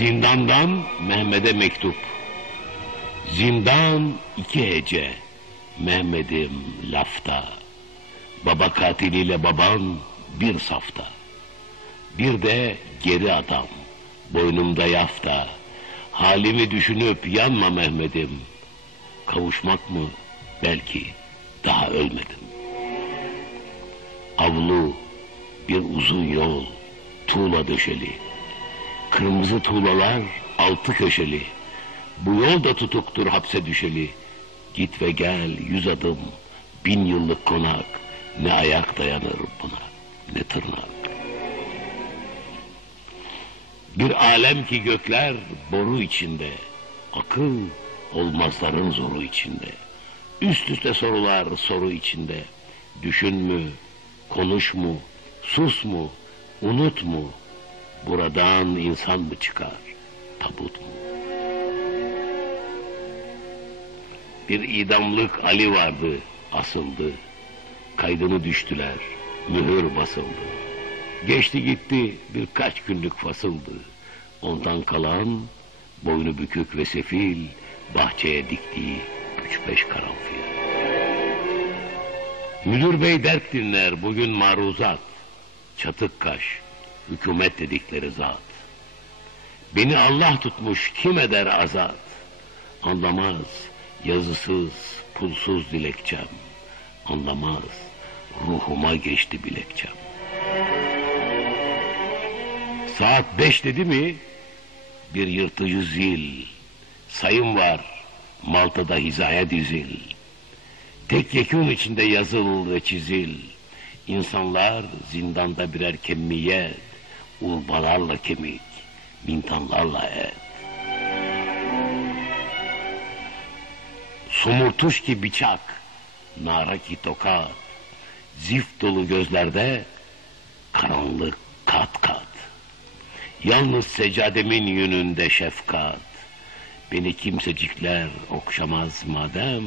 Zindandan Mehmet'e mektup. Zindan iki hece. Mehmet'im lafta. Baba katiliyle baban bir safta. Bir de geri adam. Boynumda yafta. Halimi düşünüp yanma Mehmet'im. Kavuşmak mı? Belki daha ölmedim. Avlu bir uzun yol, tuğla döşeli. Kırmızı tuğlalar altı köşeli. Bu yol da tutuktur hapse düşeli. Git ve gel yüz adım, bin yıllık konak. Ne ayak dayanır buna, ne tırnak. Bir alem ki gökler boru içinde, akıl olmazların zoru içinde. Üst üste sorular soru içinde. Düşün mü, konuş mu, sus mu, unut mu? Buradan insan mı çıkar, tabut mu? Bir idamlık Ali vardı, asıldı. Kaydını düştüler, mühür basıldı. Geçti gitti birkaç günlük fasıldı. Ondan kalan boynu bükük ve sefil bahçeye diktiği üç beş karanfil. Müdür bey dert dinler bugün maruzat. Çatık kaş, hükümet dedikleri zat. Beni Allah tutmuş kim eder azat? Anlamaz yazısız, pulsuz dilekçem. Anlamaz ruhuma geçti bilekçem. Saat beş dedi mi bir yırtıcı zil. Sayım var Malta'da hizaya dizil. Tek yekun içinde yazıl ve çizil. İnsanlar zindanda birer kemiyet, urbalarla kemik, mintanlarla et. Somurtuş ki bıçak, nara ki tokat, zift dolu gözlerde karanlık kat kat. Yalnız seccademin yönünde şefkat. Beni kimsecikler okşamaz madem,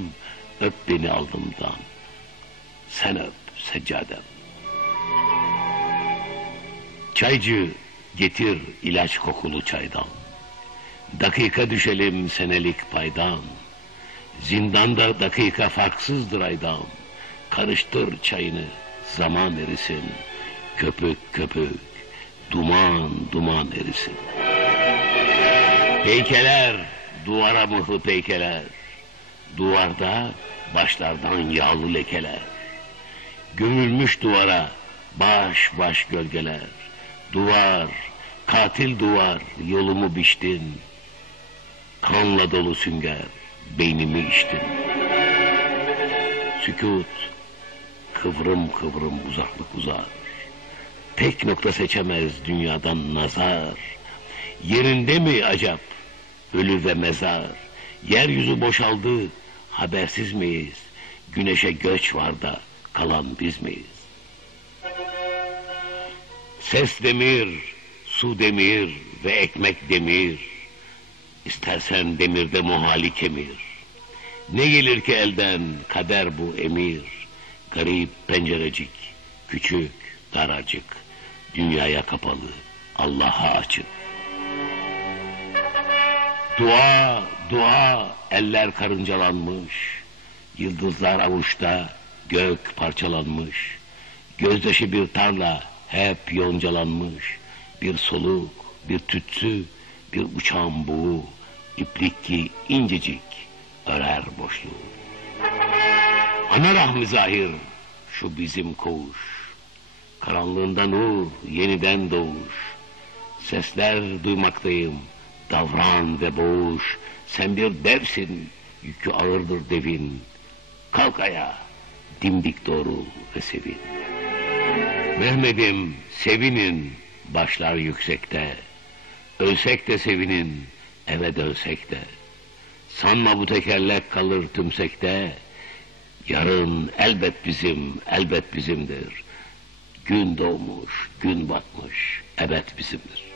öp beni alnımdan. Sen öp seccadem. Çaycı getir ilaç kokulu çaydan. Dakika düşelim senelik paydan. Zindanda dakika farksızdır aydan. Karıştır çayını, zaman erisin. Köpük köpük, duman duman erisin. Heykeler, duvara mıhlı peykeler. Duvarda başlardan yağlı lekeler. Gömülmüş duvara baş baş gölgeler. Duvar, katil duvar, yolumu biçtin. Kanla dolu sünger, beynimi içtin. Sükut, kıvrım kıvrım uzaklık uzar. Tek nokta seçemez dünyadan nazar. Yerinde mi acap, ölü ve mezar? Yeryüzü boşaldı, habersiz miyiz? Güneşe göç var da kalan biz miyiz? Ses demir, su demir ve ekmek demir. İstersen demirde muhali kemir. Ne gelir ki elden kader bu emir. Garip pencerecik, küçük, daracık. Dünyaya kapalı, Allah'a açık. Dua, dua, eller karıncalanmış. Yıldızlar avuçta, gök parçalanmış. Gözdaşı bir tarla, hep yoncalanmış. Bir soluk, bir tütsü, bir uçan buğu. iplik ki incecik, örer boşluğu. Ana rahmi zahir, şu bizim koğuş. Karanlığında nur, yeniden doğuş. Sesler duymaktayım, davran ve boğuş. Sen bir devsin, yükü ağırdır devin. Kalk ayağa, dimdik doğru ve sevin. Mehmet'im sevinin, başlar yüksekte. Ölsek de sevinin, eve dönsek de. Sanma bu tekerlek kalır tümsekte. Yarın elbet bizim, elbet bizimdir. Gün doğmuş, gün batmış, ebed bizimdir.